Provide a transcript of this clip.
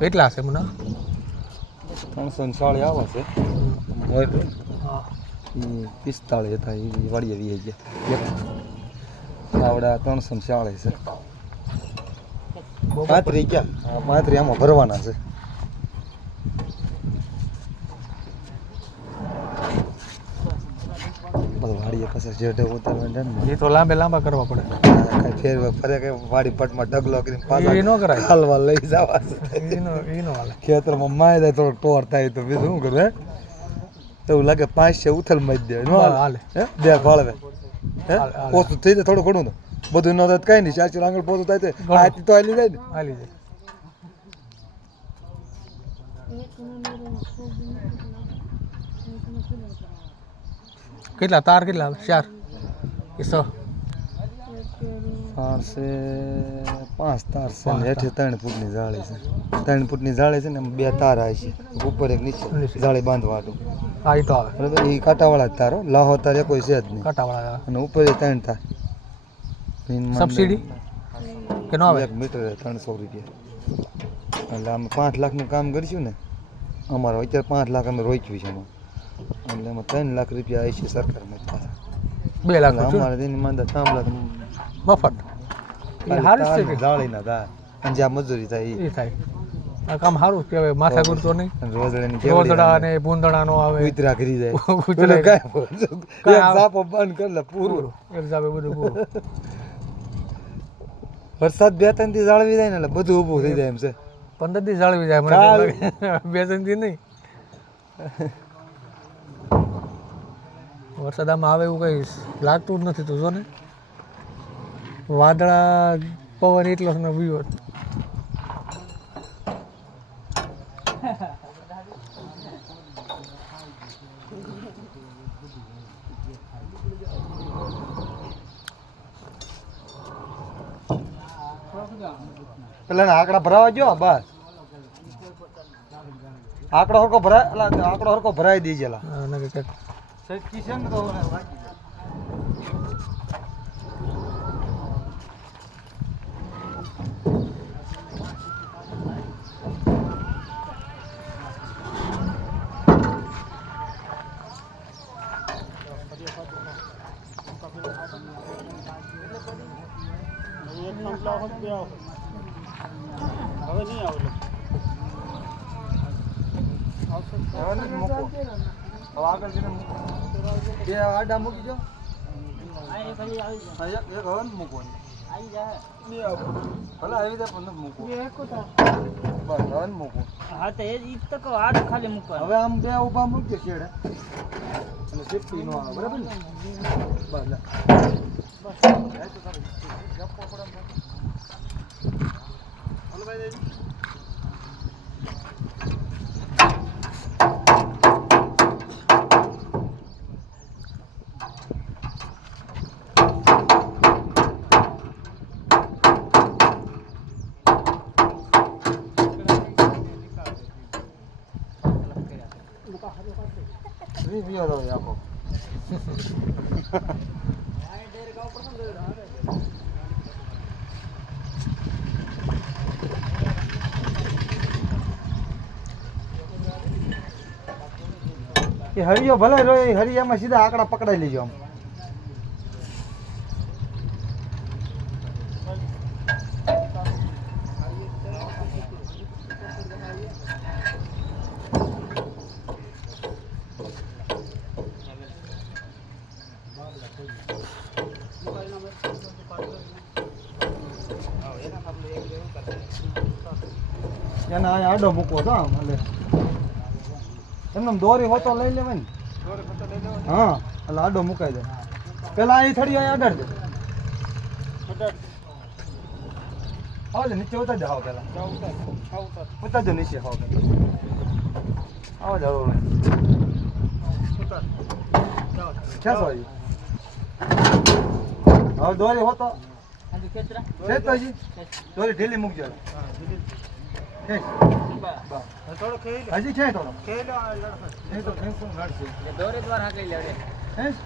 કેટલા છે મને 340 આવે છે મોર હા 45 હતા એ વાડીએ વી ગયા આવડા 340 છે 35 ગયા 35 આમાં ભરવાના છે વાડીએ પછી જેડે ઉતારવા ને એ તો લાંબા કરવા પડે કઈ ફેર ફરે કે વાડી પટમાં ડગલો કરીને એ ન કરાય હાલવા લઈ જવા ઈનો હાલે ખેતરમાં માય જાય થોડો ટોર થાય તો બીજું શું કરું હે એવું લાગે 500 ઉથલ મારી દે નો હાલે હે બે ફાળવે હે પોતું થઈ જાય થોડું ઘણું બધું ન થાય કઈ નહીં 4 આંગળ પોતું થાય તો તો હાલી જાય ને હાલી જાય કેટલા તાર કેટલા આવે 4 કે 6 તાર છે 5 તાર છે ને હેઠે 3 ફૂટની જાળી છે 3 ફૂટની જાળી છે ને બે તાર આવે છે ઉપર એક નીચે જાળી બાંધવા હતું હા ઈ તો આવે બરાબર એ કાંટાવાળા જ તારો લાહો તાર કોઈ છે જ નહીં કાંટાવાળા અને ઉપર 3 તાર સબસિડી કે નો આવે 1 મીટર 300 રૂપિયા એટલે અમે 5 લાખનું કામ કરીશું ને અમારો અત્યારે 5 લાખ અમે રોક્યું છે એમાં એટલે એમાં 3 લાખ રૂપિયા આવી છે સરકારમાં પાછા 2 લાખ અમારે તેની માંદા 3 લાખ મફત એ હારું છે કે જાળીના તાર અને જ્યાં મજૂરી થાય એ થાય આ કામ સારું કહેવાય માથા ગુરતો નહીં રોજડાની રોજડા ને ભૂંદડા નો આવે ઉતરા કરી જાય ઉતરા કાંઈ સાપો બંધ કરી લે પૂરું એક જાવે બધું પૂરું વરસાદ 2-3 દી જાળવી જાય ને એટલે બધું ઊભું થઈ જાય એમ છે 15 દી જાળવી જાય મને લાગે 2-3 દી નહીં વરસાદ આમાં આવે એવું કઈ લાગતું જ નથી તું જો ને વાદળા પવન એટલો ને વિયો પેલા આંકડા ભરાવા જો બસ આંકડો હરકો ભરાય આંકડો હરકો ભરાઈ દીજેલા અને કે કિશન તો હવે નહીં આવે આગળ જઈને બે આડા મૂકી દો એક હવે મૂકો ભલે આવી જાય પણ મૂકો બસ હવે મૂકો હા તો એ જ તો કહો આ તો ખાલી મૂકવા હવે આમ બે ઊભા મૂકજે છેડે અને સેફટી નો આવે બરાબર ને બસ રિવ્યુ દો આપો એ હરિયો ભલે રહ્યો એ હરિયામાં સીધા આંકડા પકડાઈ લેજો આમ એને અહીંયા આડો મૂકવો તો આમ એટલે એમને દોરી હોતો લઈ લેવાય ને હા એટલે આડો મુકાઈ જાય પેલા અહીં થોડી અહીંયા અડાડ દે આવજે નીચે ઉતાર દે હાવ પેલા ઉતારજો નીચે હાવ પેલા આવો જરૂર ક્યાં સોરી હવે દોરી હોતો દોરી ઢીલી મૂકજો ખેંચ. બસ. થોડો ખેલ હજી ખેંચ થોડો. ખેલો નહીં તો ખેંચશું નડશે. દોરે દ્વાર હાકલી લેવડે ખેંચ.